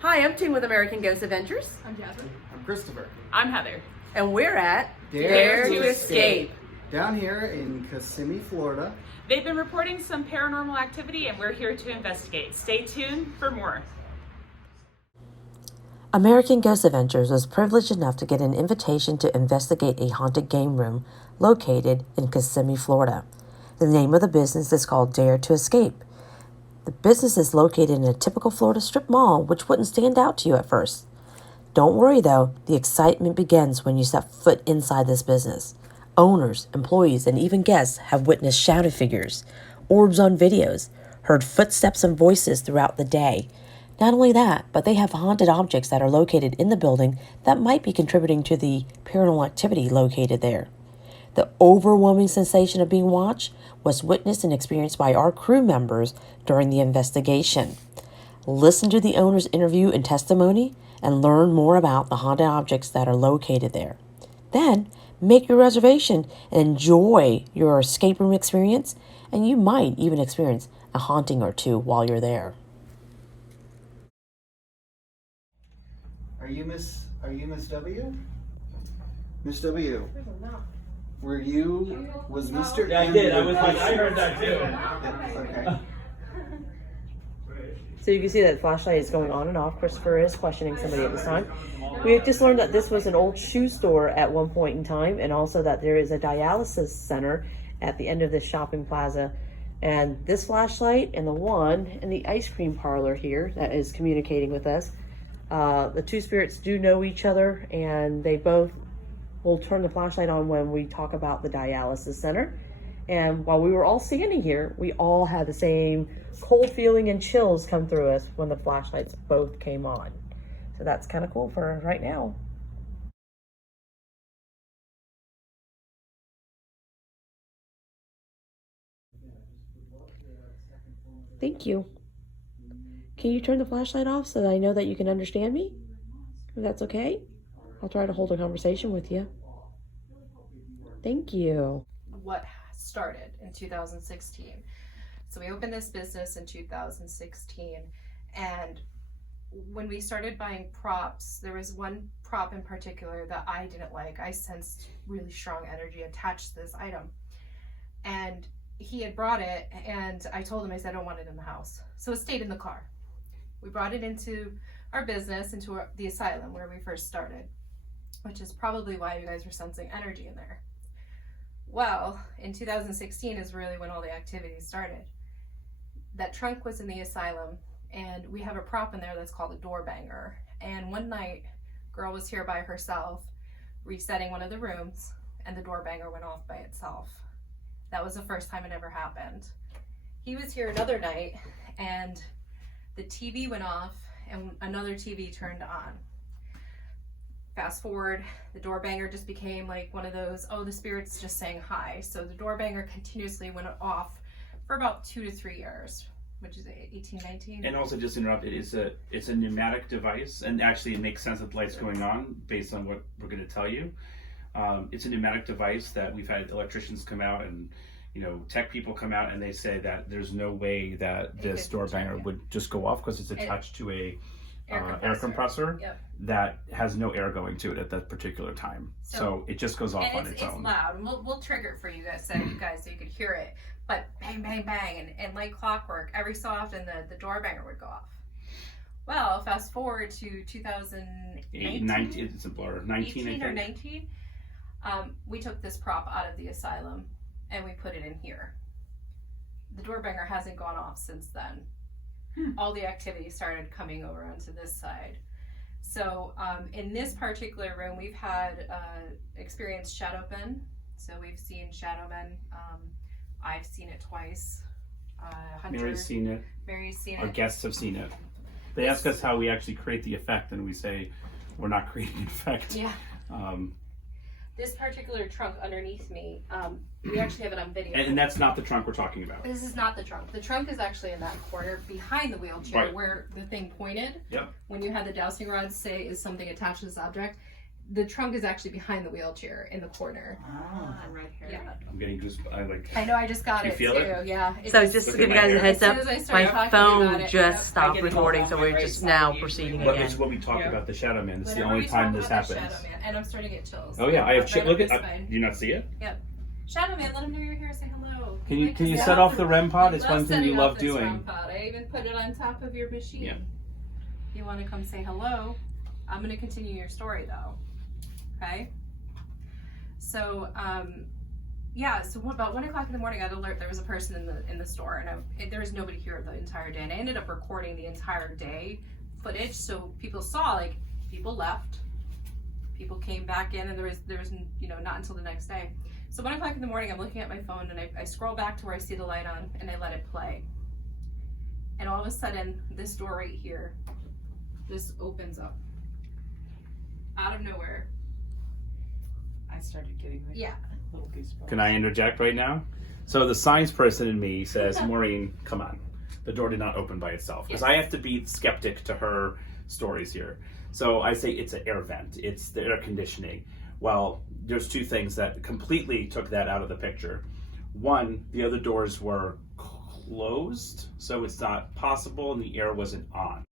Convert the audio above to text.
Hi, I'm Tim with American Ghost Adventures. I'm Jasmine. I'm Christopher. I'm Heather. And we're at Dare to to Escape. Down here in Kissimmee, Florida. They've been reporting some paranormal activity and we're here to investigate. Stay tuned for more. American Ghost Adventures was privileged enough to get an invitation to investigate a haunted game room located in Kissimmee, Florida. The name of the business is called Dare to Escape. The business is located in a typical Florida strip mall, which wouldn't stand out to you at first. Don't worry though, the excitement begins when you step foot inside this business. Owners, employees, and even guests have witnessed shadow figures, orbs on videos, heard footsteps and voices throughout the day. Not only that, but they have haunted objects that are located in the building that might be contributing to the paranormal activity located there. The overwhelming sensation of being watched was witnessed and experienced by our crew members during the investigation. Listen to the owner's interview and testimony and learn more about the haunted objects that are located there. Then, make your reservation and enjoy your escape room experience, and you might even experience a haunting or two while you're there. Are you Miss W? Miss W. Was Mr. Yeah, I did. I heard that too. Yeah, okay. So you can see that flashlight is going on and off. Christopher is questioning somebody at this time. We just learned that this was an old shoe store at one point in time, and also that there is a dialysis center at the end of this shopping plaza. And this flashlight and the one in the ice cream parlor here that is communicating with us. The two spirits do know each other, and they both will turn the flashlight on when we talk about the dialysis center. And while we were all standing here, we all had the same cold feeling and chills come through us when the flashlights both came on. So that's kind of cool for right now. Thank you. Can you turn the flashlight off so that I know that you can understand me? If that's okay, I'll try to hold a conversation with you. Thank you. What started in 2016. So we opened this business in 2016, and when we started buying props, there was one prop in particular that I didn't like. I sensed really strong energy attached to this item, and he had brought it, and I told him, I said, I don't want it in the house. So it stayed in the car. We brought it into our business, into the asylum where we first started, which is probably why you guys were sensing energy in there. Well, in 2016 is really when all the activity started. That trunk was in the asylum, and we have a prop in there that's called a door banger. And one night, girl was here by herself, resetting one of the rooms, and the door banger went off by itself. That was the first time it ever happened. He was here another night, and the TV went off, and another TV turned on. Fast forward, the door banger just became like one of those, oh, the spirit's just saying hi. So the door banger continuously went off for about 2 to 3 years, which is 18, 19. And also, just interrupt, it's a pneumatic device, and actually it makes sense that the light's going on based on what we're going to tell you. It's a pneumatic device that we've had electricians come out and tech people come out, and they say that there's no way that this door banger would just go off because it's attached to a air compressor Yep. that has no air going to it at that particular time. So it just goes off on its own. It's loud, and we'll trigger it for you guys so you could hear it. But bang, bang, bang, and like clockwork, every so often the door banger would go off. Well, fast forward to 2019. 19, it's a blur. 19, 18 I or think. 19. We took this prop out of the asylum and we put it in here. The door banger hasn't gone off since then. All the activity started coming over onto this side. So in this particular room, we've had experienced shadow men. So we've seen shadow men. I've seen it twice. Hunter, Mary's seen it. Mary's seen Our it. guests have seen it. They ask us how we actually create the effect, and we say we're not creating an effect. Yeah. This particular trunk underneath me, we actually have it on video. And that's not the trunk we're talking about. This is not the trunk. The trunk is actually in that corner behind the wheelchair, Right. where the thing pointed. Yep. When you had the dowsing rod say, is something attached to this object? the trunk is actually behind the wheelchair in the corner. Right here. Yeah. I'm getting goosebumps. I know, I just got You it feel too. it? Yeah. So just to Look give at you my guys a hair. heads As up, soon as I started my talking phone about it, just yep. stopped get recording, calls so on my we're right just side now usually proceeding when- But again. it's when we talk Yeah. about the Shadow Man. It's the Whenever only we time talk this about that happens. Shadow Man, and I'm starting to get chills. Oh yeah, I have. Right Look up at. my spine. Do you not see it? Shadow Man, let him know you're here. Say hello. Can you Like can to you set set off off the REM pod? I It's love one thing you setting love off this doing. REM pod. I even put it on top of your machine. Yeah. You want to come say hello? I'm going to continue your story though. Okay. So, yeah. So about 1 o'clock in the morning, I got an alert there was a person in the store, and there was nobody here the entire day. And I ended up recording the entire day footage, so people saw like people left, people came back in, and there was not until the next day. So 1 o'clock in the morning, I'm looking at my phone, and I scroll back to where I see the light on, and I let it play. And all of a sudden, this door right here, this opens up out of nowhere. I started getting like Yeah. little goosebumps. Can I interject right now? So the science person in me says, Maureen, come on. The door did not open by itself. Because I have to be skeptic to her stories here. So I say it's an air vent. It's the air conditioning. Well, there's two things that completely took that out of the picture. One, the other doors were closed, so it's not possible, and the air wasn't on.